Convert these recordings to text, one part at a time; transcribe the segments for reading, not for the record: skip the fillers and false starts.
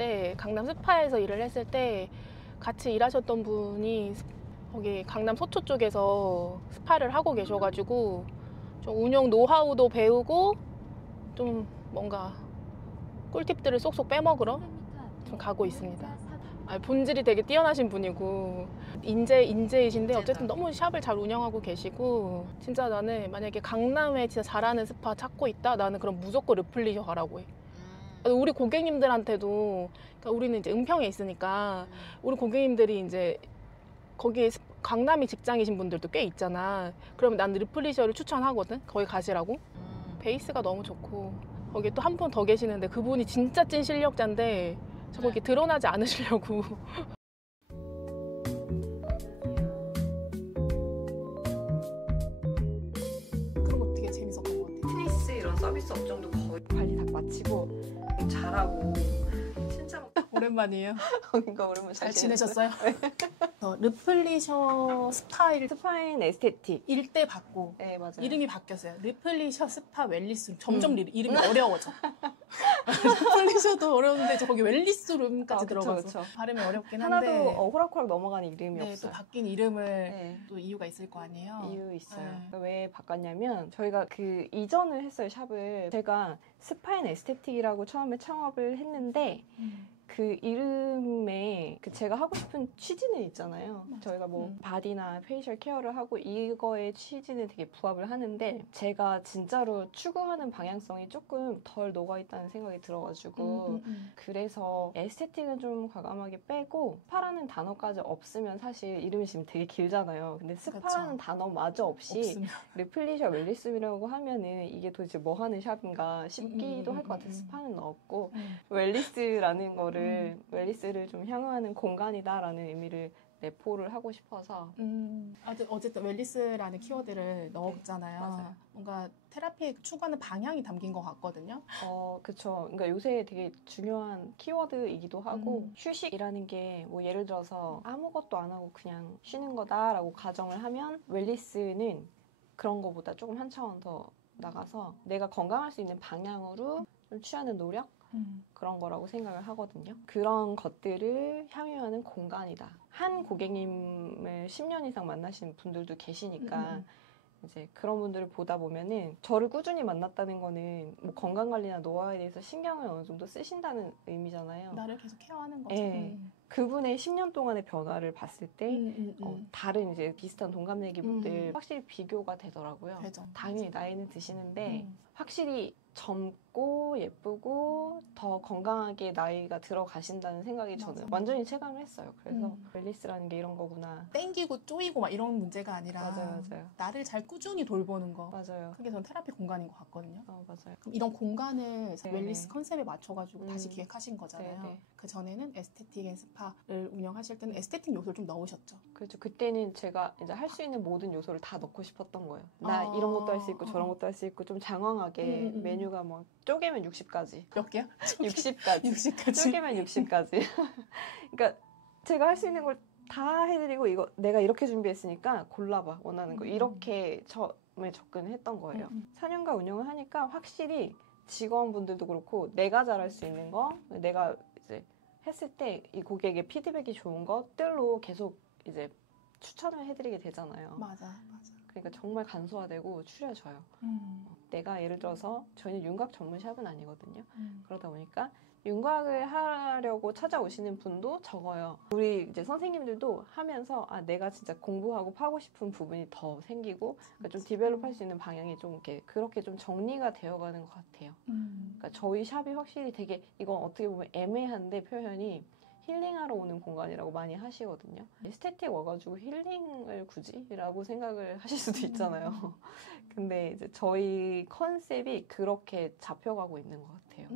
때 강남 스파에서 일을 했을 때 같이 일하셨던 분이 거기 강남 서초 쪽에서 스파를 하고 계셔가지고 좀 운영 노하우도 배우고 좀 뭔가 꿀팁들을 쏙쏙 빼먹으러 좀 가고 있습니다. 본질이 되게 뛰어나신 분이고 인재이신데 어쨌든 너무 샵을 잘 운영하고 계시고 진짜 나는 만약에 강남에 진짜 잘하는 스파 찾고 있다? 나는 그럼 무조건 르플리셔 가라고 해. 우리 고객님들한테도 그러니까 우리는 이제 은평에 있으니까 우리 고객님들이 이제 거기에 강남이 직장이신 분들도 꽤 있잖아. 그러면 난 르플리셔를 추천하거든. 거기 가시라고. 베이스가 너무 좋고 거기 또 한 분 더 계시는데 그분이 진짜 찐 실력자인데 저 거기 드러나지 않으시려고. 그런 거 되게 재밌었던 것 같아요. 피니스 이런 서비스 업종도 거의 관리 다 마치고 잘하고 진짜 오랜만이에요. 그러니까 오랜만에 잘 지내셨어요? 르플리셔 스파인 에스테틱 일대 받고 네 맞아요. 이름이 바뀌었어요. 르플리셔 스파 웰리스룸. 점점 이름이 어려워져. 르플리셔도 어려운데 저 거기 웰리스룸까지 들어가서 발음이 어렵긴 한데 하나도 호락호락 넘어가는 이름이 네, 없어요. 또 바뀐 이름을 또 이유가 있을 거 아니에요? 이유 있어요. 네. 그러니까 왜 바꿨냐면 저희가 그 이전을 했어요. 샵을 제가 스파인 에스테틱이라고 처음에 창업을 했는데 그 이름에 그 제가 하고 싶은 취지는 있잖아요. 저희가 뭐 바디나 페이셜 케어를 하고 이거의 취지는 되게 부합을 하는데 제가 진짜로 추구하는 방향성이 조금 덜 녹아있다는 생각이 들어가지고 그래서 에스테틱은 좀 과감하게 빼고 스파라는 단어까지 없으면 사실 이름이 지금 되게 길잖아요. 근데 스파라는 단어마저 없이 없으면. 르플리셔 웰리스이라고 하면은 이게 도대체 뭐 하는 샵인가 싶기도 할 것 같아요. 스파는 넣었고 웰리스라는 거를 웰리스를 좀 향유하는 공간이다라는 의미를 내포를 하고 싶어서 어쨌든 웰리스라는 키워드를 넣었잖아요. 맞아요. 뭔가 테라피에 추구하는 방향이 담긴 것 같거든요. 그쵸. 그러니까 요새 되게 중요한 키워드이기도 하고 휴식이라는 게 뭐 예를 들어서 아무것도 안 하고 그냥 쉬는 거다라고 가정을 하면 웰리스는 그런 거보다 조금 한 차원 더 나가서 내가 건강할 수 있는 방향으로 좀 취하는 노력? 그런 거라고 생각을 하거든요. 그런 것들을 향유하는 공간이다. 한 고객님을 10년 이상 만나신 분들도 계시니까 이제 그런 분들을 보다 보면은 저를 꾸준히 만났다는 거는 뭐 건강관리나 노화에 대해서 신경을 어느 정도 쓰신다는 의미잖아요. 나를 계속 케어하는 거죠. 네. 그분의 10년 동안의 변화를 봤을 때 다른 이제 비슷한 동갑내기분들 확실히 비교가 되더라고요. 되죠. 당연히 나이는 드시는데 확실히 젊고 예쁘고 더 건강하게 나이가 들어가신다는 생각이 저는 완전히 체감을 했어요. 그래서 웰리스라는 게 이런 거구나. 땡기고 쪼이고 막 이런 문제가 아니라 맞아요. 나를 잘 꾸준히 돌보는 거. 맞아요. 그게 저는 테라피 공간인 것 같거든요. 맞아요. 그럼 이런 공간을 네네. 웰리스 컨셉에 맞춰가지고 다시 기획하신 거잖아요. 네네. 그 전에는 에스테틱 앤 스파를 운영하실 때는 에스테틱 요소를 좀 넣으셨죠. 그렇죠. 그때는 제가 이제 할 수 있는 모든 요소를 다 넣고 싶었던 거예요. 나 이런 것도 할 수 있고 저런 것도 할 수 있고 좀 장황하게 메뉴가 뭐 쪼개면 60가지. 몇 개야? 60가지. 60까지. 쪼개면 60가지. 그러니까 제가 할 수 있는 걸 다 해드리고 이거 내가 이렇게 준비했으니까 골라봐 원하는 거 이렇게 처음에 접근했던 거예요. 4년간 운영을 하니까 확실히 직원분들도 그렇고 내가 잘할 수 있는 거 내가 이제 했을 때 이 고객의 피드백이 좋은 것들로 계속 이제 추천을 해드리게 되잖아요. 맞아. 그러니까 정말 간소화되고 추려져요. 내가 예를 들어서 저희는 윤곽 전문 샵은 아니거든요. 그러다 보니까 윤곽을 하려고 찾아오시는 분도 적어요. 우리 이제 선생님들도 하면서 내가 진짜 공부하고 파고 싶은 부분이 더 생기고 그러니까 좀 디벨롭할 수 있는 방향이 좀 이렇게 그렇게 좀 정리가 되어가는 것 같아요. 그러니까 저희 샵이 확실히 되게 이건 어떻게 보면 애매한데 표현이 힐링하러 오는 공간이라고 많이 하시거든요. 에스테틱 와가지고 힐링을 굳이? 라고 생각을 하실 수도 있잖아요. 근데 이제 저희 컨셉이 그렇게 잡혀가고 있는 것 같아요.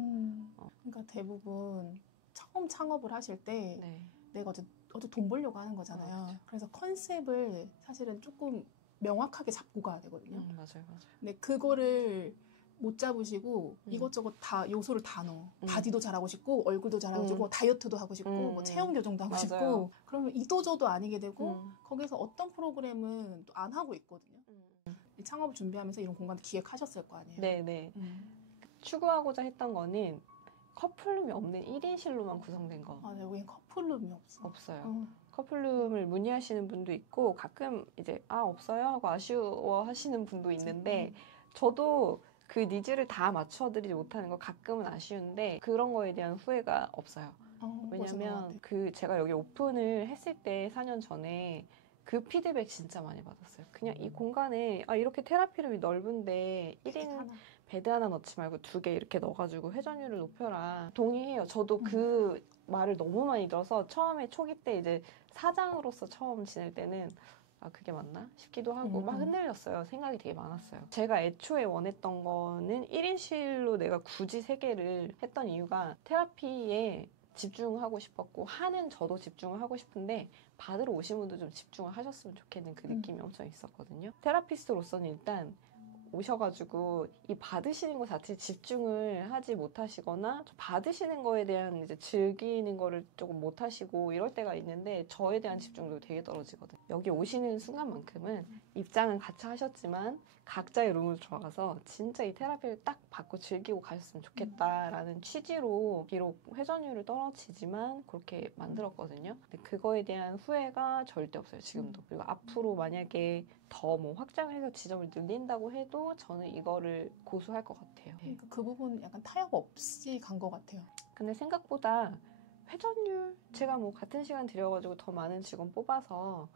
그러니까 대부분 처음 창업을 하실 때 네. 내가 어제 돈 벌려고 하는 거잖아요. 그렇죠. 그래서 컨셉을 사실은 조금 명확하게 잡고 가야 되거든요. 맞아요. 근데 그거를 못 잡으시고 이것저것 다 요소를 다 넣어. 바디도 잘하고 싶고 얼굴도 잘하고 싶고 다이어트도 하고 싶고 뭐 체형 교정도 하고 싶고 그러면 이도저도 아니게 되고 거기서 어떤 프로그램은 또 안 하고 있거든요. 이 창업을 준비하면서 이런 공간도 기획하셨을 거 아니에요. 네네. 추구하고자 했던 거는 커플룸이 없는 1인실로만 구성된 거 맞아요. 여긴 커플룸이 없어. 없어요. 커플룸을 문의하시는 분도 있고 가끔 이제 없어요 하고 아쉬워하시는 분도 있는데 저도 그 니즈를 다 맞춰드리지 못하는 거 가끔은 아쉬운데 그런 거에 대한 후회가 없어요. 왜냐면 제가 여기 오픈을 했을 때 4년 전에 그 피드백 진짜 많이 받았어요. 그냥 이 공간에 이렇게 테라피룸이 넓은데 1인 베드 하나 넣지 말고 2개 이렇게 넣어가지고 회전율을 높여라. 동의해요. 저도 그 말을 너무 많이 들어서 처음에 초기 때 이제 사장으로서 처음 지낼 때는 그게 맞나 싶기도 하고 막 흔들렸어요. 생각이 되게 많았어요. 제가 애초에 원했던 거는 1인실로 내가 굳이 3개를 했던 이유가 테라피에 집중하고 싶었고 하는 저도 집중을 하고 싶은데 받으러 오신 분도 좀 집중을 하셨으면 좋겠는 그 느낌이 엄청 있었거든요. 테라피스트로서는 일단 오셔가지고 이 받으시는 것 자체에 집중을 하지 못하시거나 받으시는 거에 대한 이제 즐기는 거를 조금 못하시고 이럴 때가 있는데 저에 대한 집중도 되게 떨어지거든요. 여기 오시는 순간만큼은 입장은 같이 하셨지만 각자의 룸으로 들어가서 진짜 이 테라피를 딱 받고 즐기고 가셨으면 좋겠다라는 취지로 비록 회전율을 떨어지지만 그렇게 만들었거든요. 근데 그거에 대한 후회가 절대 없어요, 지금도. 그리고 앞으로 만약에 더 뭐 확장을 해서 지점을 늘린다고 해도 저는 이거를 고수할 것 같아요. 그러니까 그 부분 약간 타협 없이 간 것 같아요. 근데 생각보다 회전율 제가 뭐 같은 시간 들여가지고 더 많은 직원 뽑아서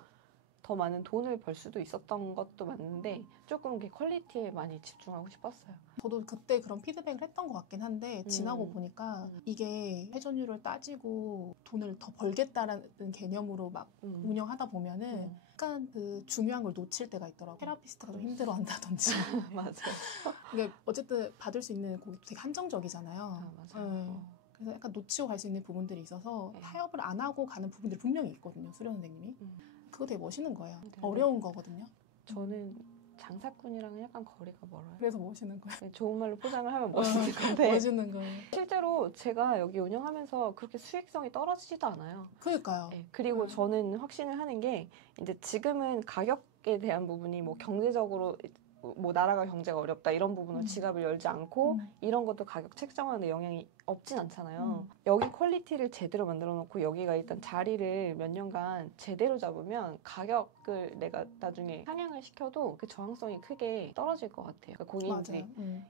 더 많은 돈을 벌 수도 있었던 것도 맞는데 조금 이렇게 퀄리티에 많이 집중하고 싶었어요. 저도 그때 그런 피드백을 했던 것 같긴 한데 지나고 보니까 이게 회전율을 따지고 돈을 더 벌겠다라는 개념으로 막 운영하다 보면은 약간 그 중요한 걸 놓칠 때가 있더라고요. 테라피스트가 좀 힘들어한다든지. 맞아요. 근데 어쨌든 받을 수 있는 고객도 되게 한정적이잖아요. 맞아요. 네. 그래서 약간 놓치고 갈 수 있는 부분들이 있어서 네. 타협을 안 하고 가는 부분들이 분명히 있거든요. 수련 선생님이. 그거 되게 멋있는 거예요. 네. 어려운 거거든요. 저는 장사꾼이랑은 약간 거리가 멀어요. 그래서 멋있는 거예요. 네, 좋은 말로 포장을 하면 멋있는 건데 멋있는 거예요. 실제로 제가 여기 운영하면서 그렇게 수익성이 떨어지지도 않아요. 그러니까요. 네, 그리고 저는 확신을 하는 게 이제 지금은 가격에 대한 부분이 뭐 경제적으로 뭐 나라가 경제가 어렵다 이런 부분으로 지갑을 열지 않고 이런 것도 가격 책정하는데 영향이 없진 않잖아요. 여기 퀄리티를 제대로 만들어 놓고 여기가 일단 자리를 몇 년간 제대로 잡으면 가격을 내가 나중에 상향을 시켜도 그 저항성이 크게 떨어질 것 같아요. 그러니까 고객님들이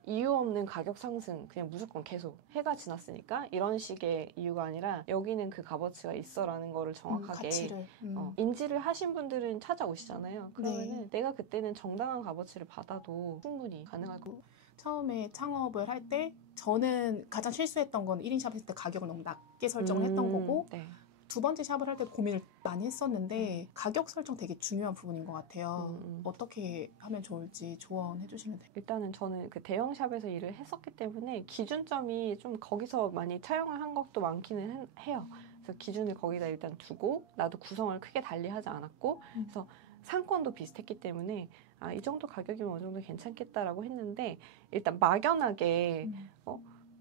이유 없는 가격 상승 그냥 무조건 계속 해가 지났으니까 이런 식의 이유가 아니라 여기는 그 값어치가 있어라는 거를 정확하게 인지를 하신 분들은 찾아오시잖아요. 그러면은 내가 그때는 정당한 값어치를 받아도 충분히 가능할 거고. 처음에 창업을 할 때 저는 가장 실수했던 건 1인 샵 했을 때 가격을 너무 낮게 설정을 했던 거고 네. 두 번째 샵을 할 때 고민을 많이 했었는데 가격 설정 되게 중요한 부분인 것 같아요. 어떻게 하면 좋을지 조언해 주시면 돼요. 일단은 저는 그 대형 샵에서 일을 했었기 때문에 기준점이 좀 거기서 많이 차용을 한 것도 많기는 해요. 그래서 기준을 거기다 일단 두고 나도 구성을 크게 달리하지 않았고 그래서 상권도 비슷했기 때문에 이 정도 가격이면 어느 정도 괜찮겠다라고 했는데 일단 막연하게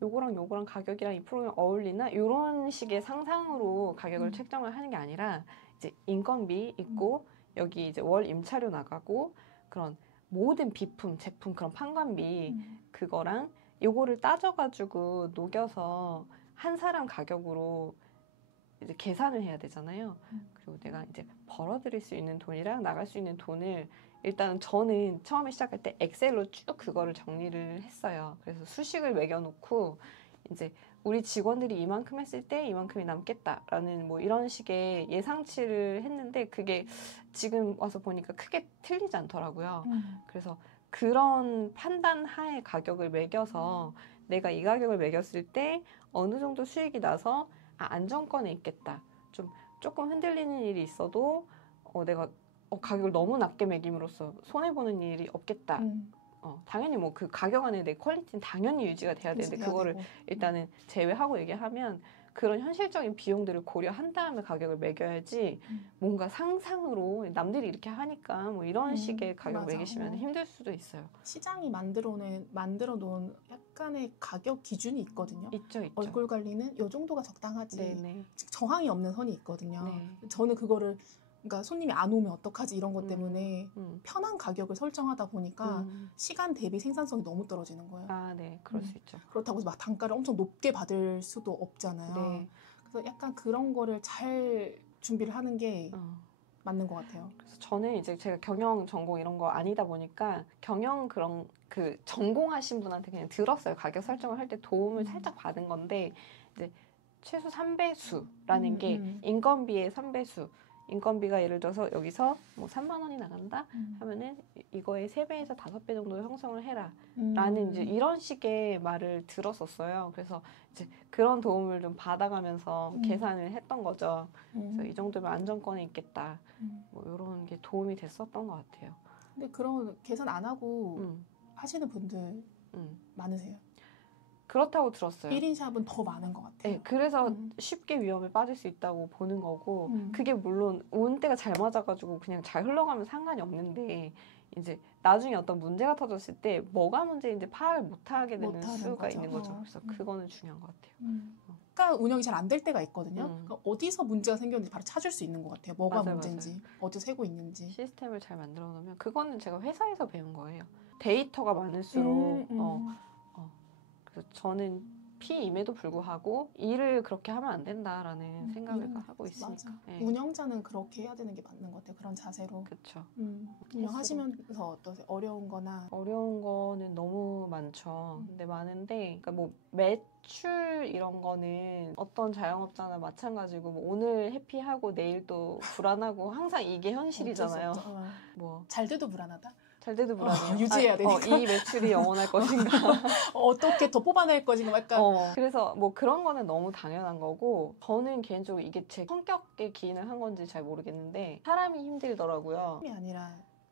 요거랑 가격이랑 이 프로그램 어울리나 이런 식의 상상으로 가격을 책정을 하는 게 아니라 이제 인건비 있고 여기 이제 월 임차료 나가고 그런 모든 비품, 제품 그런 판관비 그거랑 요거를 따져가지고 녹여서 한 사람 가격으로 이제 계산을 해야 되잖아요. 그리고 내가 이제 벌어들일 수 있는 돈이랑 나갈 수 있는 돈을 일단 저는 처음에 시작할 때 엑셀로 쭉 그거를 정리를 했어요. 그래서 수식을 매겨놓고 이제 우리 직원들이 이만큼 했을 때 이만큼이 남겠다라는 뭐 이런 식의 예상치를 했는데 그게 지금 와서 보니까 크게 틀리지 않더라고요. 그래서 그런 판단 하에 가격을 매겨서 내가 이 가격을 매겼을 때 어느 정도 수익이 나서 안정권에 있겠다. 조금 흔들리는 일이 있어도 내가 가격을 너무 낮게 매김으로써 손해보는 일이 없겠다. 당연히 뭐 그 가격 안에 내 퀄리티는 당연히 유지가 돼야 되는데 그거를 일단은 제외하고 얘기하면 그런 현실적인 비용들을 고려한 다음에 가격을 매겨야지 뭔가 상상으로 남들이 이렇게 하니까 뭐 이런 식의 가격 매기시면 힘들 수도 있어요. 시장이 만들어 놓은 약간의 가격 기준이 있거든요. 있죠. 얼굴 관리는 이 정도가 적당하지. 네네. 저항이 없는 선이 있거든요. 네. 저는 그거를 그러니까 손님이 안 오면 어떡하지 이런 것 때문에 편한 가격을 설정하다 보니까 시간 대비 생산성이 너무 떨어지는 거예요. 아, 네. 그럴 수 있죠. 그렇다고 해서 막 단가를 엄청 높게 받을 수도 없잖아요. 네. 그래서 약간 그런 거를 잘 준비를 하는 게 맞는 것 같아요. 그래서 저는 이제 제가 경영 전공 이런 거 아니다 보니까 경영 그런 그 전공하신 분한테 그냥 들었어요. 가격 설정을 할 때 도움을 살짝 받은 건데 이제 최소 3배수라는 게 인건비의 3배수. 인건비가 예를 들어서 여기서 뭐 3만 원이 나간다 하면은 이거의 3배에서 5배 정도 형성을 해라 라는 이제 이런 식의 말을 들었었어요. 그래서 이제 그런 도움을 좀 받아가면서 계산을 했던 거죠. 그래서 이 정도면 안정권이 있겠다. 뭐 이런 게 도움이 됐었던 것 같아요. 근데 그런 계산 안 하고 하시는 분들 많으세요? 그렇다고 들었어요. 1인 샵은 더 많은 것 같아요. 네, 그래서 쉽게 위험에 빠질 수 있다고 보는 거고 그게 물론 운때가 잘 맞아가지고 그냥 잘 흘러가면 상관이 없는데 이제 나중에 어떤 문제가 터졌을 때 뭐가 문제인지 파악을 못하게 되는 수가 있는 거죠. 그래서 그거는 중요한 것 같아요. 그러니까 운영이 잘 안 될 때가 있거든요. 그러니까 어디서 문제가 생겼는지 바로 찾을 수 있는 것 같아요. 뭐가 맞아요, 문제인지, 맞아요. 어디서 새고 있는지. 시스템을 잘 만들어 놓으면 그거는 제가 회사에서 배운 거예요. 데이터가 많을수록 그래서 저는 P임에도 불구하고 일을 그렇게 하면 안 된다라는 생각을 하고 있으니까. 네. 운영자는 그렇게 해야 되는 게 맞는 것 같아요. 그런 자세로. 그렇죠. 운영하시면서 어떠세요? 어려운 거나. 어려운 거는 너무 많죠. 근데 많은데 그러니까 뭐 매출 이런 거는 어떤 자영업자나 마찬가지고 뭐 오늘 해피하고 내일 또 불안하고 항상 이게 현실이잖아요. 뭐 잘 돼도 불안하다? 잘 돼도 불안해요. 유지해야 되니까. 이 매출이 영원할 것인가. 어떻게 더 뽑아낼 것인가 약간. 그래서 뭐 그런 거는 너무 당연한 거고 저는 개인적으로 이게 제 성격에 기인을 한 건지 잘 모르겠는데 사람이 힘들더라고요.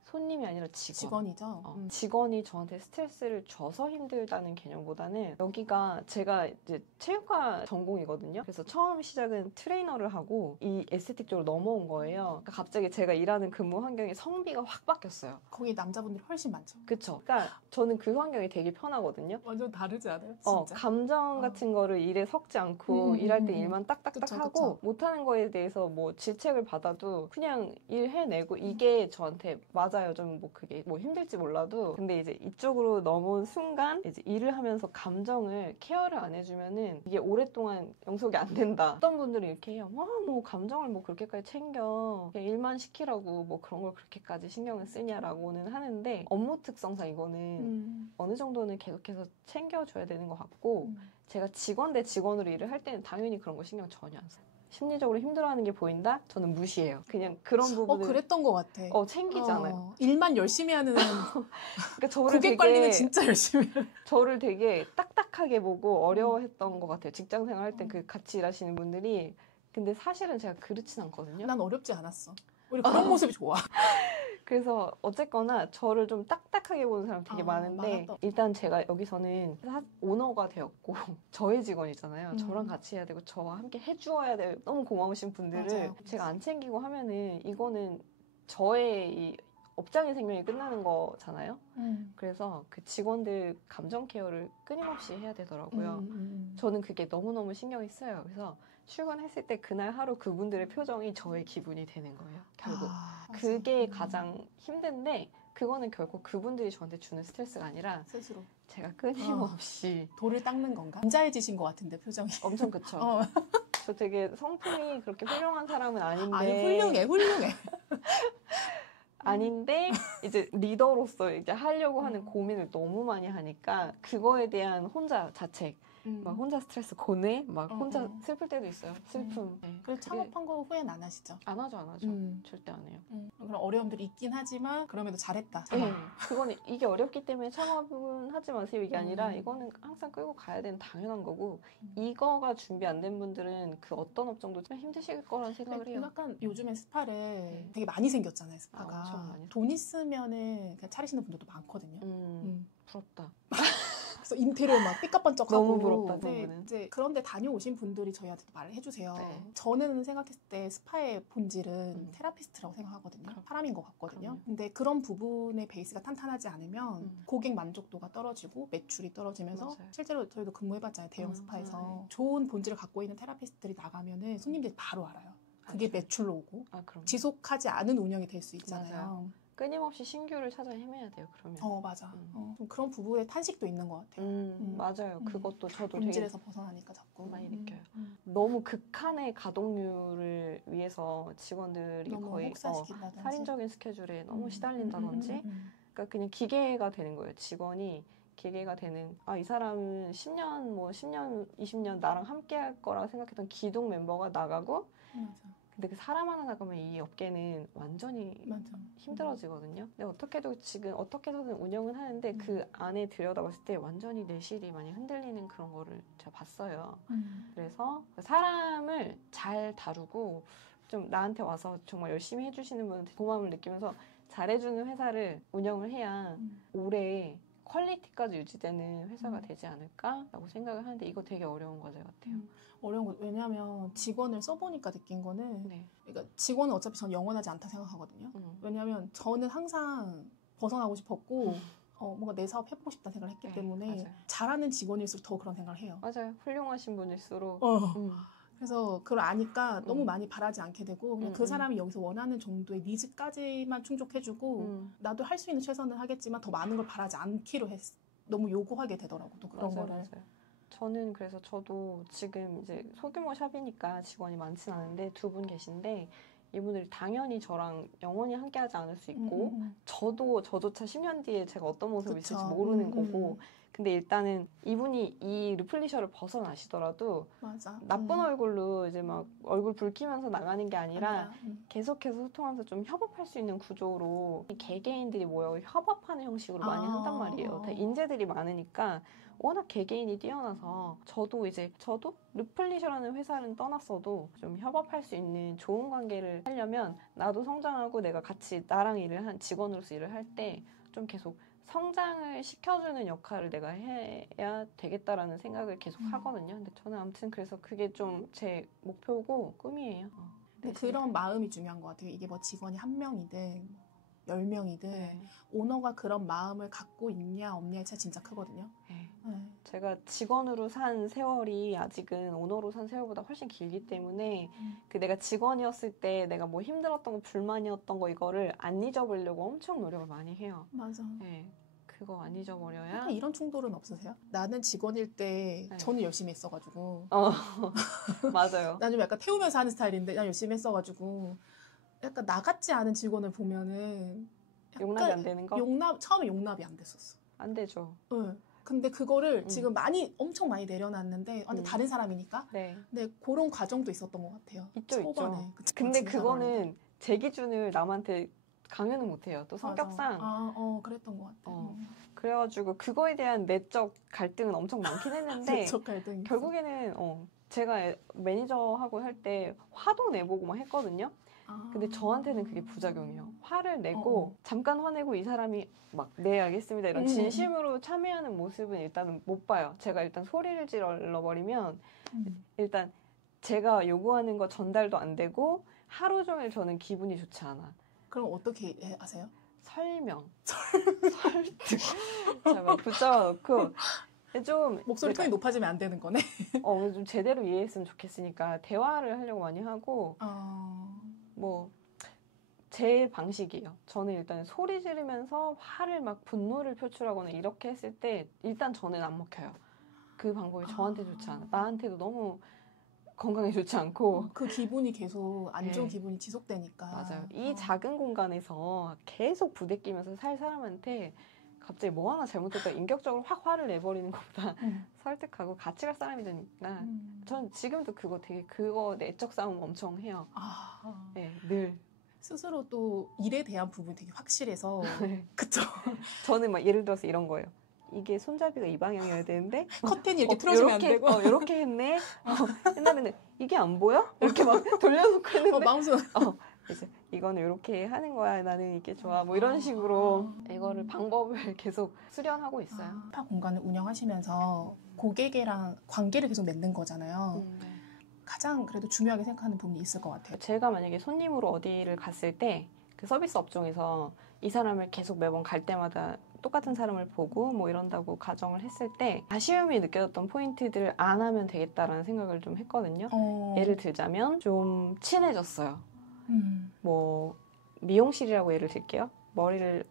손님이 아니라 직원이죠. 직원이 저한테 스트레스를 줘서 힘들다는 개념보다는 여기가 제가 이제 체육과 전공이거든요. 그래서 처음 시작은 트레이너를 하고 이 에스테틱 쪽으로 넘어온 거예요. 그러니까 갑자기 제가 일하는 근무 환경이 성비가 확 바뀌었어요. 거기 남자분들이 훨씬 많죠. 그쵸. 그러니까 저는 그 환경이 되게 편하거든요. 완전 다르지 않아요? 진짜. 감정 같은 거를 일에 섞지 않고 일할 때 일만 딱딱딱 그쵸, 하고 그쵸. 못하는 거에 대해서 뭐 질책을 받아도 그냥 일 해내고 이게 저한테 맞아요. 좀 뭐 그게 뭐 힘들지 몰라도 근데 이제 이쪽으로 넘어온 순간 이제 일을 하면서 감정을 케어를 안 해주면은 이게 오랫동안 영속이 안 된다. 어떤 분들이 이렇게 해요. 뭐 감정을 뭐 그렇게까지 챙겨 그냥 일만 시키라고 뭐 그런 걸 그렇게까지 신경을 쓰냐라고는 하는데 업무 특성상 이거는 어느 정도는 계속해서 챙겨줘야 되는 것 같고 제가 직원 대 직원으로 일을 할 때는 당연히 그런 거 신경 전혀 안 써요. 심리적으로 힘들어하는 게 보인다? 저는 무시해요. 그냥 그런 부분을 그랬던 것 같아. 챙기잖아요. 일만 열심히 하는 그러니까 저를 고객 되게, 관리는 진짜 열심히 해요. 저를 되게 딱딱하게 보고 어려워했던 것 같아요. 직장 생활할 때 그 같이 일하시는 분들이. 근데 사실은 제가 그렇진 않거든요. 난 어렵지 않았어. 우리 그런 모습이 좋아. 그래서 어쨌거나 저를 좀 딱딱하게 보는 사람 되게 많은데 일단 제가 여기서는 오너가 되었고 저의 직원이잖아요. 저랑 같이 해야 되고 저와 함께 해주어야 되고 너무 고마우신 분들을 맞아요. 제가 안 챙기고 하면은 이거는 저의 이 업장의 생명이 끝나는 거잖아요. 그래서 그 직원들 감정 케어를 끊임없이 해야 되더라고요. 저는 그게 너무너무 신경이 쓰여요. 그래서 출근했을 때 그날 하루 그분들의 표정이 저의 기분이 되는 거예요. 결국. 그게 가장 힘든데 그거는 결국 그분들이 저한테 주는 스트레스가 아니라 스스로 제가 끊임없이 돌을 닦는 건가? 남자해지신 것 같은데 표정이. 엄청 그쵸. 저 되게 성품이 그렇게 훌륭한 사람은 아닌데 아니 훌륭해. 아닌데 이제 리더로서 이제 하려고 하는 고민을 너무 많이 하니까 그거에 대한 혼자 자책 막 혼자 스트레스 고뇌 막 혼자 슬플 때도 있어요. 슬픔. 네. 그래서 창업한 거 후회는 안 하시죠? 안 하죠. 절대 안 해요. 그런 어려움들이 있긴 하지만 그럼에도 잘했다. 그거는 이게 어렵기 때문에 창업은 하지 마세요 이게 아니라 이거는 항상 끌고 가야 되는 당연한 거고 이거가 준비 안 된 분들은 그 어떤 업종도 좀 힘드실 거란 생각을 해요. 약간 요즘에 스파를 되게 많이 생겼잖아요. 스파가. 엄청 많이 돈 있으면은 그냥 차리시는 분들도 많거든요. 부럽다. 그래서 인테리어 막 삐까번쩍하고 너무 부럽다. 그거는. 이제 그런데 다녀오신 분들이 저희한테 말을 해주세요. 네. 저는 생각했을 때 스파의 본질은 테라피스트라고 생각하거든요. 사람인 것 같거든요. 근데 그런 부분의 베이스가 탄탄하지 않으면 고객 만족도가 떨어지고 매출이 떨어지면서 맞아요. 실제로 저희도 근무해봤잖아요. 대형 스파에서 좋은 본질을 갖고 있는 테라피스트들이 나가면은 손님들이 바로 알아요. 그게 매출로 오고 그럼 지속하지 않은 운영이 될 수 있잖아요. 맞아요. 끊임없이 신규를 찾아 헤매야 돼요. 그러면. 맞아. 좀 그런 부분에 탄식도 있는 것 같아요. 맞아요. 그것도 저도 본질에서 벗어나니까 자꾸 많이 느껴요. 너무 극한의 가동률을 위해서 직원들이 너무 거의 혹사시킨다든지 살인적인 스케줄에 너무 시달린다든지 그러니까 그냥 기계가 되는 거예요. 직원이 기계가 되는 이 사람은 10년 20년 나랑 함께 할 거라고 생각했던 기동 멤버가 나가고 맞아. 근데 그 사람 하나 나가면 이 업계는 완전히 맞아. 힘들어지거든요. 근데 어떻게든 운영은 하는데 그 안에 들여다봤을 때 완전히 내실이 많이 흔들리는 그런 거를 제가 봤어요. 그래서 사람을 잘 다루고 좀 나한테 와서 정말 열심히 해주시는 분한테 고마움을 느끼면서 잘해주는 회사를 운영을 해야 오래 퀄리티까지 유지되는 회사가 되지 않을까라고 생각을 하는데 이거 되게 어려운 과제 같아요. 어려운 거 왜냐하면 직원을 써보니까 느낀 거는 네. 그러니까 직원은 어차피 전 영원하지 않다 생각하거든요. 왜냐하면 저는 항상 벗어나고 싶었고 뭔가 내 사업 해보고 싶다는 생각을 했기 때문에 맞아요. 잘하는 직원일수록 더 그런 생각을 해요. 맞아요. 훌륭하신 분일수록 그래서 그걸 아니까 너무 많이 바라지 않게 되고 그냥 그 사람이 여기서 원하는 정도의 니즈까지만 충족해주고 나도 할 수 있는 최선을 하겠지만 더 많은 걸 바라지 않기로 너무 요구하게 되더라고 또 그런 맞아요, 거를. 맞아요. 저는 그래서 저도 지금 이제 소규모 샵이니까 직원이 많진 않은데 2분 계신데 이분들이 당연히 저랑 영원히 함께하지 않을 수 있고 저조차 10년 뒤에 제가 어떤 모습이 있을지 모르는 거고 근데 일단은 이분이 이 루플리셔를 벗어나시더라도 맞아. 나쁜 얼굴로 이제 막 얼굴 붉히면서 나가는 게 아니라 계속해서 소통하면서 좀 협업할 수 있는 구조로 개개인들이 모여 협업하는 형식으로 많이 한단 말이에요. 다 인재들이 많으니까 워낙 개개인이 뛰어나서 저도 루플리셔라는 회사를 떠났어도 좀 협업할 수 있는 좋은 관계를 하려면 나도 성장하고 내가 같이 나랑 일을 한 직원으로서 일을 할 때 좀 계속 성장을 시켜주는 역할을 내가 해야 되겠다라는 생각을 계속 하거든요. 근데 저는 아무튼 그래서 그게 좀 제 목표고 꿈이에요. 근데 그런 마음이 중요한 것 같아요. 이게 뭐 직원이 1명이든 10명이든 네. 오너가 그런 마음을 갖고 있냐 없냐의 차이 진짜 크거든요. 네. 네. 제가 직원으로 산 세월이 아직은 오너로 산 세월보다 훨씬 길기 때문에 그 내가 직원이었을 때 내가 뭐 힘들었던 거 불만이었던 거 이거를 안 잊어버리려고 엄청 노력을 많이 해요. 맞아. 네. 그거 안 잊어버려야. 약간 이런 충돌은 없으세요? 나는 직원일 때 네. 저는 열심히 했어가지고 맞아요. 난 좀 약간 태우면서 하는 스타일인데 난 열심히 했어가지고 약간 나 같지 않은 직원을 보면은 용납이 안 되는 거? 처음에 용납이 안 됐었어. 안 되죠. 응. 근데 그거를 지금 엄청 많이 내려놨는데 근데 다른 사람이니까 네. 근데 그런 과정도 있었던 것 같아요. 있죠. 근데 그거는 제 기준을 남한테 강요는 못해요. 또 성격상. 그랬던 것 같아요. 그래가지고 그거에 대한 내적 갈등은 엄청 많긴 했는데 내적 갈등이 결국에는 제가 매니저하고 할 때 화도 내보고 막 했거든요. 근데 저한테는 그게 부작용이에요. 화를 내고 잠깐 화내고 이 사람이 막 네 알겠습니다 이런 진심으로 참여하는 모습은 일단은 못 봐요. 제가 일단 소리를 질러버리면 일단 제가 요구하는 거 전달도 안 되고 하루 종일 저는 기분이 좋지 않아. 그럼 어떻게 하세요? 설득 제가 붙잡아놓고 좀 목소리 톤이 높아지면 안 되는 거네. 좀 제대로 이해했으면 좋겠으니까 대화를 하려고 많이 하고 뭐 제 방식이에요. 저는 일단 소리 지르면서 화를 막 분노를 표출하거나 이렇게 했을 때 일단 저는 안 먹혀요. 그 방법이 저한테 좋지 않아. 나한테도 너무 건강에 좋지 않고 그 기분이 계속 안 좋은 기분이 지속되니까. 맞아요. 이 작은 공간에서 계속 부대끼면서 살 사람한테 갑자기 뭐 하나 잘못했다 인격적으로 확 화를 내버리는 것보다 설득하고 같이 갈 사람이 되니까 전 지금도 그거 내적 싸움 엄청 해요. 네, 늘. 스스로 또 일에 대한 부분이 되게 확실해서 그쵸? 저는 막 예를 들어서 이런 거예요. 이게 손잡이가 이 방향이어야 되는데 커튼이 이렇게 틀어지면 안 되고 이렇게 했네. 옛날에는 이게 안 보여? 이렇게 막 돌려놓고 했는데 마음속 이제 이거는 이렇게 하는 거야. 나는 이게 좋아. 뭐 이런 식으로 이거를 방법을 계속 수련하고 있어요. 스파 공간을 운영하시면서 고객이랑 관계를 계속 맺는 거잖아요. 가장 그래도 중요하게 생각하는 부분이 있을 것 같아요. 제가 만약에 손님으로 어디를 갔을 때 그 서비스 업종에서 이 사람을 계속 매번 갈 때마다 똑같은 사람을 보고 뭐 이런다고 가정을 했을 때 아쉬움이 느껴졌던 포인트들을 안 하면 되겠다라는 생각을 좀 했거든요. 예를 들자면 좀 친해졌어요. 뭐 미용실이라고 예를 들게요. 머리를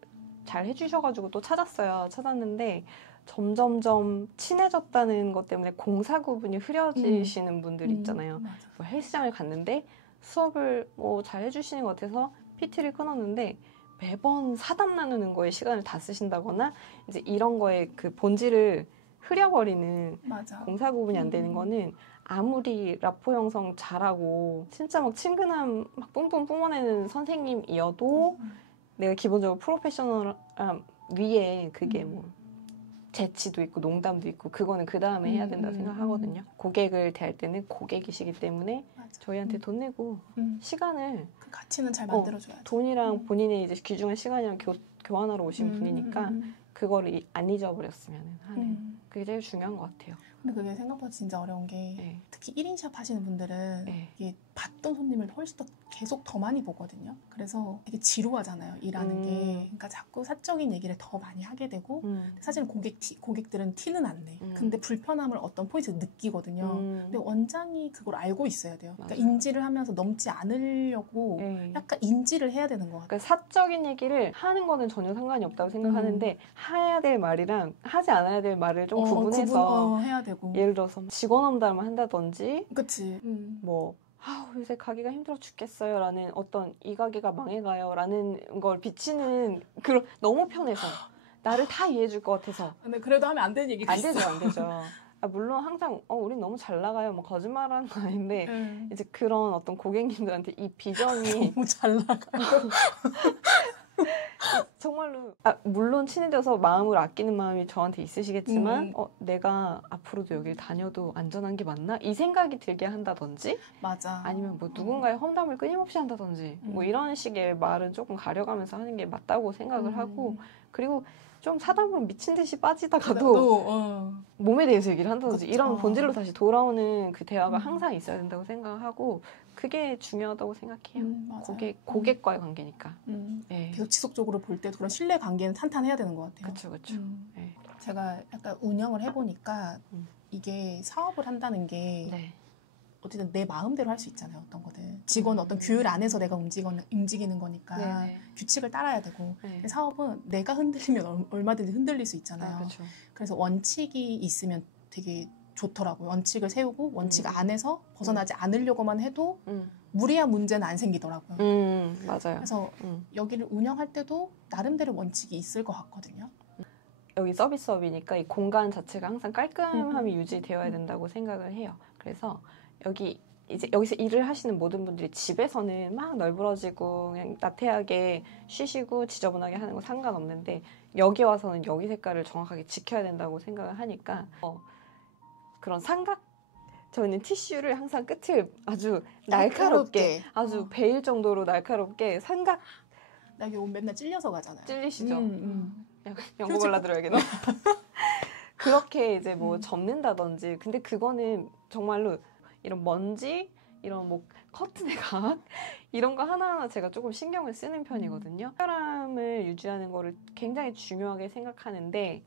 잘 해주셔가지고 또 찾았는데 점점점 친해졌다는 것 때문에 공사 구분이 흐려지시는 분들 있잖아요. 뭐 헬스장을 갔는데 수업을 뭐 잘 해주시는 것 같아서 PT를 끊었는데 매번 사담 나누는 거에 시간을 다 쓰신다거나 이제 이런 거에 그 본질을 흐려버리는 맞아. 공사 구분이 안 되는 거는 아무리 라포 형성 잘하고 진짜 막 친근함 막 뿜뿜 뿜어내는 선생님이어도 내가 기본적으로 프로페셔널 위에 그게 뭐 재치도 있고 농담도 있고 그거는 그 다음에 해야 된다고 생각하거든요. 고객을 대할 때는 고객이시기 때문에 맞아. 저희한테 돈 내고 시간을 그 가치는 잘 만들어줘야지. 돈이랑 본인의 이제 귀중한 시간이랑 교환하러 오신 분이니까 그거를 안 잊어버렸으면 하는 그게 제일 중요한 것 같아요. 근데 그게 생각보다 진짜 어려운 게 네. 특히 1인샵 하시는 분들은 네. 이게 봤던 손님을 훨씬 더 계속 더 많이 보거든요. 그래서 되게 지루하잖아요, 일하는 게. 그러니까 자꾸 사적인 얘기를 더 많이 하게 되고 사실은 고객들은 티는 안 내. 근데 불편함을 어떤 포인트에 느끼거든요. 근데 원장이 그걸 알고 있어야 돼요. 그러니까 인지를 하면서 넘지 않으려고 약간 인지를 해야 되는 것 같아요. 그러니까 사적인 얘기를 하는 거는 전혀 상관이 없다고 생각하는데 해야 될 말이랑 하지 않아야 될 말을 좀 구분해서 해야 되고. 예를 들어서 직원 험담을 한다든지 그치. 뭐 요새 가기가 힘들어 죽겠어요 라는 어떤 이 가게가 망해가요 라는 걸 비치는 그런 너무 편해서 나를 다 이해해 줄 것 같아서 근데 그래도 하면 안 되는 얘기가 안 있어. 되죠 안 되죠. 물론 항상 우린 너무 잘 나가요 뭐 거짓말하는 건 아닌데 이제 그런 어떤 고객님들한테 이 비전이 너무 잘 나가. 정말로 물론 친해져서 마음을 아끼는 마음이 저한테 있으시겠지만 내가 앞으로도 여길 다녀도 안전한 게 맞나? 이 생각이 들게 한다든지 맞아. 아니면 뭐 누군가의 험담을 끊임없이 한다든지 뭐 이런 식의 말은 조금 가려가면서 하는 게 맞다고 생각을 하고 그리고 좀 사담으로 미친 듯이 빠지다가도 몸에 대해서 얘기를 한다든지 이런 본질로 다시 돌아오는 그 대화가 항상 있어야 된다고 생각하고 그게 중요하다고 생각해요. 고객과의 관계니까. 네. 계속 지속적으로 볼 때도 그런 신뢰 관계는 탄탄해야 되는 것 같아요. 그렇죠. 네. 제가 약간 운영을 해보니까 이게 사업을 한다는 게 어쨌든 내 마음대로 할 수 있잖아요. 어떤 거든. 직원 어떤 규율 안에서 내가 움직이는 거니까 규칙을 따라야 되고 사업은 내가 흔들리면 얼마든지 흔들릴 수 있잖아요. 그래서 원칙이 있으면 되게 좋더라고요. 원칙을 세우고 원칙 안에서 벗어나지 않으려고만 해도 무리한 문제는 안 생기더라고요. 맞아요. 그래서 여기를 운영할 때도 나름대로 원칙이 있을 것 같거든요. 여기 서비스업이니까 이 공간 자체가 항상 깔끔함이 유지되어야 된다고 생각을 해요. 그래서 여기서 일을 하시는 모든 분들이 집에서는 막 널브러지고 그냥 나태하게 쉬시고 지저분하게 하는 거 상관없는데 여기 와서는 여기 색깔을 정확하게 지켜야 된다고 생각을 하니까 그런 저희는 티슈를 항상 끝을 아주 날카롭게 아주 베일 정도로 날카롭게 나 여기 옷 맨날 찔려서 가잖아요. 찔리시죠? 연고 발라드려야겠네. 그렇게 이제 뭐 접는다든지 근데 그거는 정말로 이런 먼지, 이런 뭐 커튼의 각 이런 거 하나하나 제가 조금 신경을 쓰는 편이거든요. 특별함을 유지하는 거를 굉장히 중요하게 생각하는데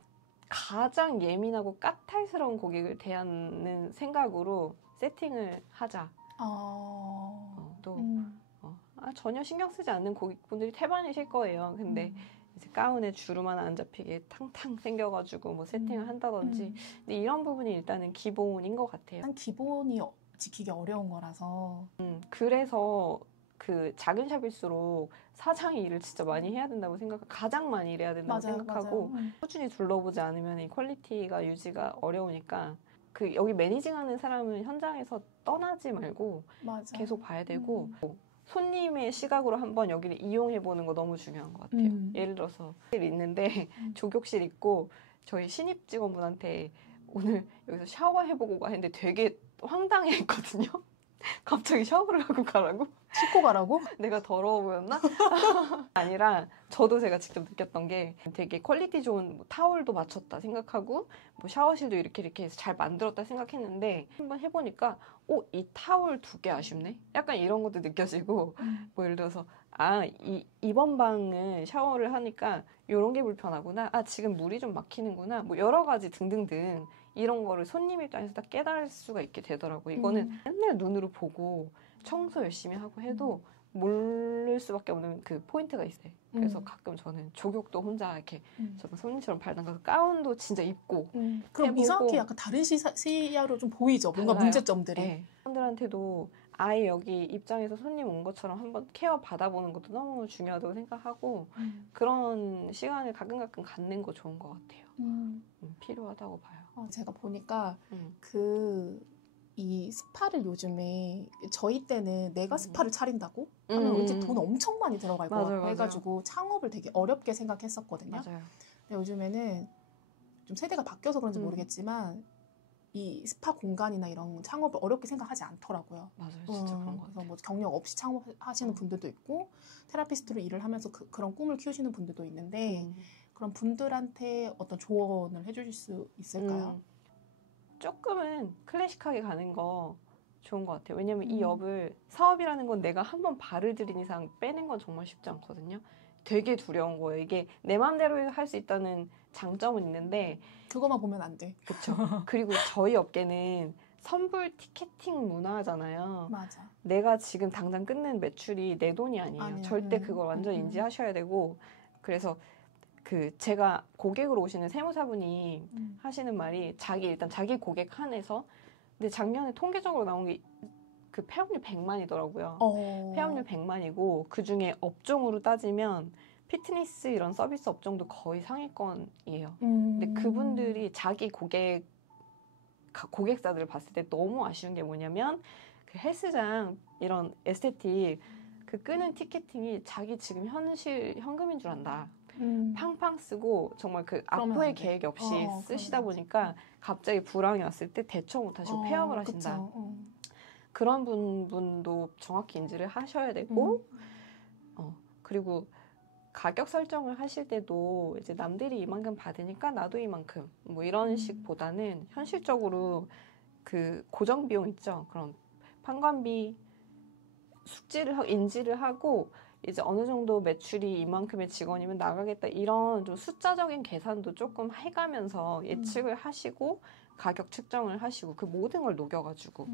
가장 예민하고 까탈스러운 고객을 대하는 생각으로 세팅을 하자. 전혀 신경 쓰지 않는 고객분들이 태반이실 거예요. 근데 이제 가운에 주름 하나 안 잡히게 탕탕 생겨가지고 뭐 세팅을 한다든지 근데 이런 부분이 일단은 기본인 것 같아요. 기본이 지키기 어려운 거라서 그래서 그 작은 샵일수록 사장이 일을 진짜 많이 해야 된다고 가장 많이 일해야 된다고 생각하고 꾸준히 둘러보지 않으면 이 퀄리티가 유지가 어려우니까 여기 매니징하는 사람은 현장에서 떠나지 말고 계속 봐야 되고 손님의 시각으로 한번 여기를 이용해보는 거 너무 중요한 것 같아요. 예를 들어서 있는데 조격실 있고 저희 신입 직원분한테 오늘 여기서 샤워해보고 가 했는데 되게 황당해했거든요. 갑자기 샤워를 하고 가라고? 씻고 가라고? 내가 더러워 보였나? 아니라 저도 제가 직접 느꼈던 게 되게 퀄리티 좋은 뭐 타월도 맞췄다 생각하고 뭐 샤워실도 이렇게 해서 잘 만들었다 생각했는데 한번 해보니까 이 타월 2개 아쉽네? 약간 이런 것도 느껴지고 뭐 예를 들어서 이번 방은 샤워를 하니까 이런 게 불편하구나. 지금 물이 좀 막히는구나. 뭐 여러 가지 등등등 이런 거를 손님 입장에서 딱 깨달을 수가 있게 되더라고. 이거는 맨날 눈으로 보고 청소 열심히 하고 해도 모를 수밖에 없는 그 포인트가 있어요. 그래서 가끔 저는 족욕도 혼자 이렇게 정말 손님처럼 발담가서 가운도 진짜 입고 그럼 해보고. 이상하게 약간 다른 시야로 좀 보이죠. 뭔가 달라요. 문제점들이. 네. 사람들한테도 아예 여기 입장에서 손님 온 것처럼 한번 케어 받아보는 것도 너무 중요하다고 생각하고 그런 시간을 가끔 갖는 거 좋은 것 같아요. 필요하다고 봐요. 제가 보니까 이 스파를 요즘에 저희 때는 내가 스파를 차린다고 하면 이제 돈 엄청 많이 들어갈 것 같고 해가지고 창업을 되게 어렵게 생각했었거든요. 맞아요. 근데 요즘에는 좀 세대가 바뀌어서 그런지 모르겠지만 이 스파 공간이나 이런 창업을 어렵게 생각하지 않더라고요. 맞아요. 진짜 그런 것 같아요. 그래서 뭐 경력 없이 창업하시는 분들도 있고 테라피스트로 일을 하면서 그런 꿈을 키우시는 분들도 있는데 그런 분들한테 어떤 조언을 해주실 수 있을까요? 조금은 클래식하게 가는 거 좋은 것 같아요. 왜냐면 이 업을 사업이라는 건 내가 한번 발을 들인 이상 빼는 건 정말 쉽지 않거든요. 되게 두려운 거예요. 이게 내 마음대로 할 수 있다는 장점은 있는데 그거만 보면 안 돼. 그렇죠. 그리고 저희 업계는 선불 티켓팅 문화잖아요. 맞아. 내가 지금 당장 끊는 매출이 내 돈이 아니에요. 절대 그걸 완전 인지하셔야 되고 그래서 제가 고객으로 오시는 세무사분이 하시는 말이 일단 자기 고객 한에서 근데 작년에 통계적으로 나온 게 그 폐업률 100만이더라고요. 폐업률 100만이고 그중에 업종으로 따지면 피트니스 이런 서비스 업종도 거의 상위권이에요. 근데 그분들이 자기 고객사들을 봤을 때 너무 아쉬운 게 뭐냐면 그 헬스장 이런 에스테틱 그 끄는 티켓팅이 자기 지금 현금인 줄 안다. 팡팡 쓰고 정말 그 앞후의 계획이 없이 쓰시다 보니까 갑자기 불황이 왔을 때 대처 못하시고 폐업을 하신다. 그런 분도 정확히 인지를 하셔야 되고 그리고 가격 설정을 하실 때도 이제 남들이 이만큼 받으니까 나도 이만큼 뭐 이런 식보다는 현실적으로 그 고정 비용 있죠. 그런 판관비 인지를 하고 이제 어느 정도 매출이 이만큼의 직원이면 나가겠다 이런 좀 숫자적인 계산도 조금 해가면서 예측을 하시고 가격 측정을 하시고 그 모든 걸 녹여가지고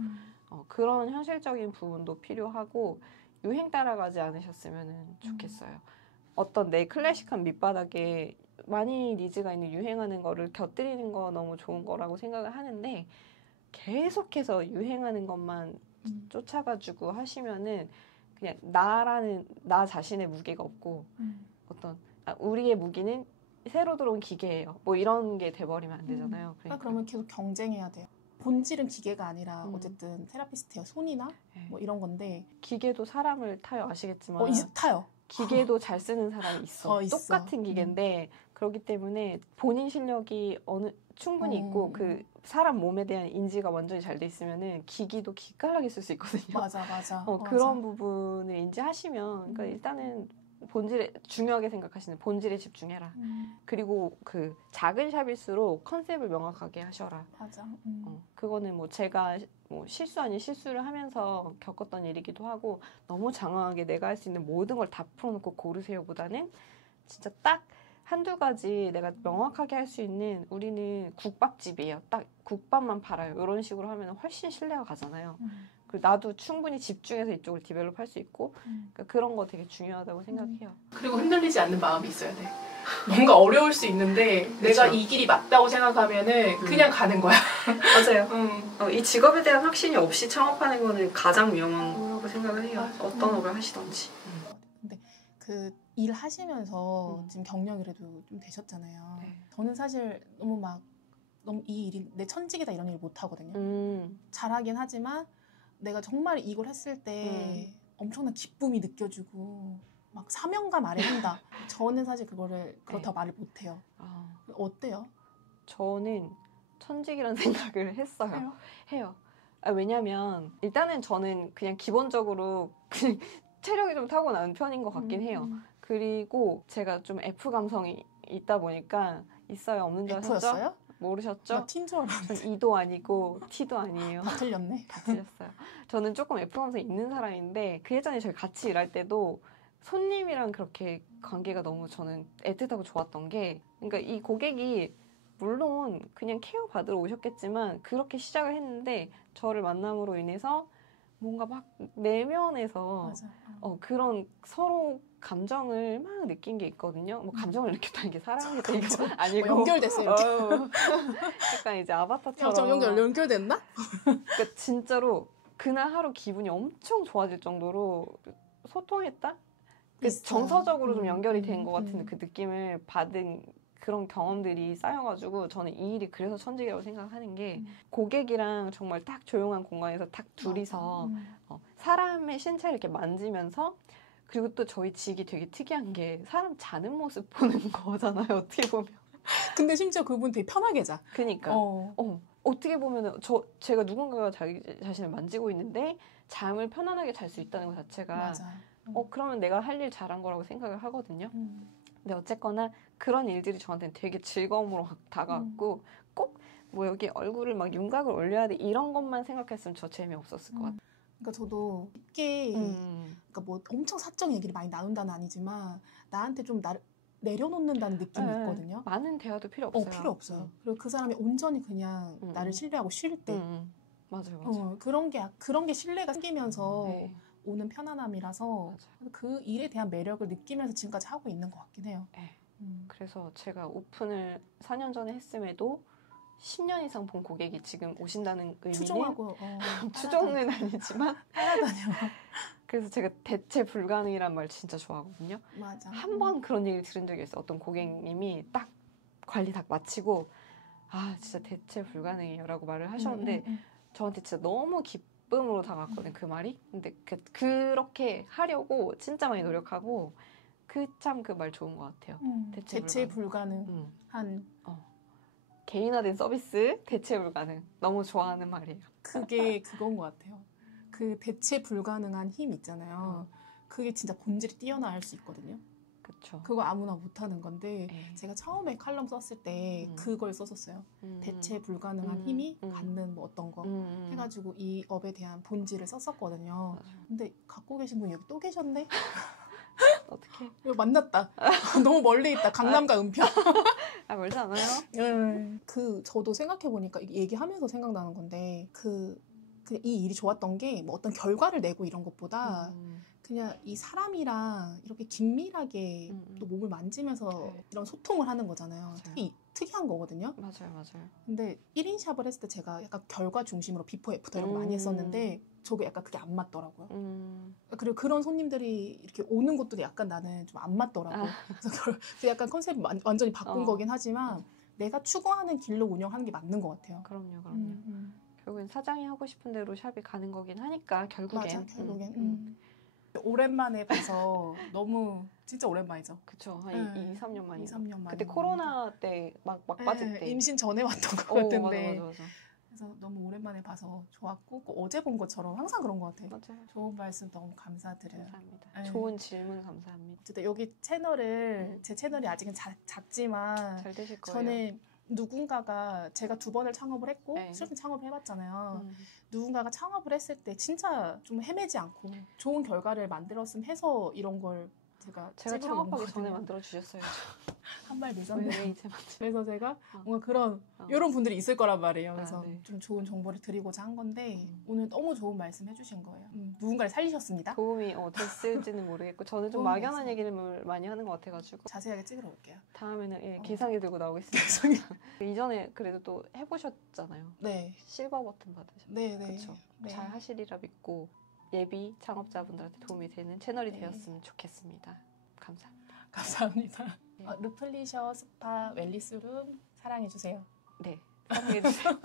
그런 현실적인 부분도 필요하고 유행 따라가지 않으셨으면 좋겠어요. 어떤 내 클래식한 밑바닥에 많이 니즈가 있는 유행하는 거를 곁들이는 거 너무 좋은 거라고 생각을 하는데 계속해서 유행하는 것만 쫓아가지고 하시면은 그냥 나 자신의 무게가 없고 우리의 무기는 새로 들어온 기계예요. 뭐 이런 게 돼버리면 안 되잖아요. 그러면 계속 경쟁해야 돼요. 본질은 기계가 아니라 어쨌든 테라피스트예요. 손이나 뭐 이런 건데 기계도 사람을 타요. 아시겠지만 타요. 기계도 잘 쓰는 사람이 있어. 똑같은 기계인데 그렇기 때문에 본인 실력이 충분히 있고 그 사람 몸에 대한 인지가 완전히 잘 돼 있으면은 기기도 기깔나게 쓸 수 있거든요. 맞아. 그런 부분을 인지하시면 그러니까 일단은 중요하게 생각하시는 본질에 집중해라. 그리고 그 작은 샵일수록 컨셉을 명확하게 하셔라. 맞아. 그거는 뭐 제가 뭐 실수 아닌 실수를 하면서 겪었던 일이기도 하고 너무 장황하게 내가 할 수 있는 모든 걸 다 풀어놓고 고르세요보다는 진짜 딱 한두 가지 내가 명확하게 할 수 있는 우리는 국밥집이에요. 딱 국밥만 팔아요. 이런 식으로 하면 훨씬 신뢰가 가잖아요. 그리고 나도 충분히 집중해서 이쪽을 디벨롭 할 수 있고 그러니까 그런 거 되게 중요하다고 생각해요. 그리고 흔들리지 않는 마음이 있어야 돼. 뭔가 어려울 수 있는데 내가 이 길이 맞다고 생각하면은 그냥 가는 거야. 맞아요. 이 직업에 대한 확신이 없이 창업하는 거는 가장 위험한 거라고 생각을 해요. 어떤 업을 하시던지. 근데 그 일 하시면서 지금 경력이라도 좀 되셨잖아요. 저는 사실 너무 이 일이 내 천직이다 이런 일 못 하거든요. 잘하긴 하지만 내가 정말 이걸 했을 때 엄청난 기쁨이 느껴지고 막 사명감 아래 한다. 저는 사실 그거를 그렇다고 말을 못해요. 어때요? 저는 천직이라는 생각을 했어요. 해요. 왜냐면 일단은 저는 그냥 기본적으로 그냥 체력이 좀 타고나는 편인 것 같긴 해요. 그리고 제가 좀 F 감성이 있다 보니까 있어요? 없는 줄 아셨죠? F였어요? 모르셨죠? 나 T인 줄 알았는데. 전 E도 아니고 T도 아니에요. 다 틀렸네. 다 틀렸어요. 저는 조금 F 감성이 있는 사람인데 그 예전에 저희 같이 일할 때도 손님이랑 그렇게 관계가 너무 저는 애틋하고 좋았던 게 그러니까 이 고객이 물론 그냥 케어 받으러 오셨겠지만 그렇게 시작을 했는데 저를 만남으로 인해서 뭔가 막 내면에서 맞아. 그런 서로 감정을 막 느낀 게 있거든요. 뭐 감정을 느꼈다는 게 사랑했다 이거 아니고 연결됐어 이렇게. 약간 이제 아바타처럼 좀 연결됐나? 그러니까 진짜로 그날 하루 기분이 엄청 좋아질 정도로 소통했다? 그 있어요. 정서적으로 좀 연결이 된 것 같은 그 느낌을 받은 그런 경험들이 쌓여가지고 저는 이 일이 그래서 천직이라고 생각하는 게 고객이랑 정말 딱 조용한 공간에서 딱 둘이서 사람의 신체를 이렇게 만지면서 그리고 또 저희 직이 되게 특이한 게 사람 자는 모습 보는 거잖아요. 어떻게 보면. 근데 심지어 그분 되게 편하게 자. 그니까. 어떻게 보면은 제가 누군가가 자기 자신을 만지고 있는데 잠을 편안하게 잘 수 있다는 것 자체가 맞아. 그러면 내가 할 일 잘한 거라고 생각을 하거든요. 근데 어쨌거나 그런 일들이 저한테는 되게 즐거움으로 다가왔고 꼭 뭐 여기 얼굴을 막 윤곽을 올려야 돼 이런 것만 생각했으면 저 재미없었을 것 같아요. 그러니까 저도 쉽게 그러니까 뭐 엄청 사적 얘기를 많이 나눈다는 아니지만 나한테 좀 나를 내려놓는다는 느낌이 있거든요. 많은 대화도 필요 없어요. 필요 없어요. 그리고 그 사람이 온전히 그냥 나를 신뢰하고 쉴 때 맞아요. 그런 게 신뢰가 생기면서 오는 편안함이라서 맞아요. 그 일에 대한 매력을 느끼면서 지금까지 하고 있는 것 같긴 해요. 네. 그래서 제가 오픈을 4년 전에 했음에도 10년 이상 본 고객이 지금 오신다는 의미는 추종하고 추종은 아니지만 따라다녀. 그래서 제가 대체 불가능이란 말 진짜 좋아하거든요. 맞아. 한 번 그런 얘기를 들은 적이 있어요. 어떤 고객님이 딱 관리 딱 마치고 진짜 대체 불가능해요 라고 말을 하셨는데 저한테 진짜 너무 기쁨으로 다가왔거든요. 그 말이. 근데 그렇게 하려고 진짜 많이 노력하고 그 말 좋은 것 같아요. 대체 불가능한 개인화된 서비스 대체 불가능. 너무 좋아하는 말이에요. 그게 그건 것 같아요. 그 대체 불가능한 힘 있잖아요. 그게 진짜 본질이 뛰어날 수 있거든요. 그쵸. 그거 아무나 못하는 건데 에이. 제가 처음에 칼럼 썼을 때 그걸 썼었어요. 대체 불가능한 힘이 갖는 뭐 어떤 거 해가지고 이 업에 대한 본질을 썼었거든요. 맞아요. 근데 갖고 계신 분 여기 또 계셨네? 어떡해. 이거 만났다. 너무 멀리 있다. 강남과 은평. 멀지 않아요? 저도 생각해보니까 얘기하면서 생각나는 건데 이 일이 좋았던 게 뭐 어떤 결과를 내고 이런 것보다 그냥 이 사람이랑 이렇게 긴밀하게 또 몸을 만지면서 이런 소통을 하는 거잖아요. 맞아요. 되게 특이한 거거든요. 맞아요. 근데 1인 샵을 했을 때 제가 약간 결과 중심으로 비포 애프터 이런 거 많이 했었는데 저게 약간 그게 안 맞더라고요. 그리고 그런 손님들이 이렇게 오는 것도 약간 나는 좀 안 맞더라고. 그래서 약간 컨셉이 완전히 바꾼 거긴 하지만 내가 추구하는 길로 운영하는 게 맞는 것 같아요. 그럼요. 결국엔 사장이 하고 싶은 대로 샵이 가는 거긴 하니까 결국엔. 맞아, 결국엔. 오랜만에 봐서 너무 진짜 오랜만이죠. 그쵸. 한 2, 3년 만이죠. 2, 3년 만에. 그때 코로나 때 막 빠질 때. 임신 전에 왔던 것 같은데. 맞아. 그래서 너무 오랜만에 봐서 좋았고 어제 본 것처럼 항상 그런 것 같아요. 맞아요. 좋은 말씀 너무 감사드려요. 감사합니다. 좋은 질문 감사합니다. 어쨌든 여기 채널을 제 채널이 아직은 작지만 잘 되실 거예요. 저는 누군가가 제가 2번을 창업을 했고 네. 수료팀 창업을 해봤잖아요. 누군가가 창업을 했을 때 진짜 좀 헤매지 않고 좋은 결과를 만들었으면 해서 이런 걸 제가 창업하기 전에 만들어 주셨어요. 한 발 늦었네요. 이제 그래서 제가 뭔가 그런 이런 분들이 있을 거란 말이에요. 그래서 좀 좋은 정보를 드리고자 한 건데 오늘 너무 좋은 말씀 해주신 거예요. 누군가를 살리셨습니다. 도움이 됐을지는 모르겠고 저는 좀 막연한 얘기를 많이 하는 것 같아가지고 자세하게 찍으러 올게요. 다음에는 계산기 들고 나오겠습니다. 이전에 그래도 또 해보셨잖아요. 네. 실버 버튼 받으셨죠. 네. 그렇죠. 잘 하시리라 믿고 예비 창업자분들한테 도움이 되는 채널이 되었으면 좋겠습니다. 감사합니다. 네. 루플리셔 스파 웰리스룸 사랑해주세요. 네, 사랑해주세요.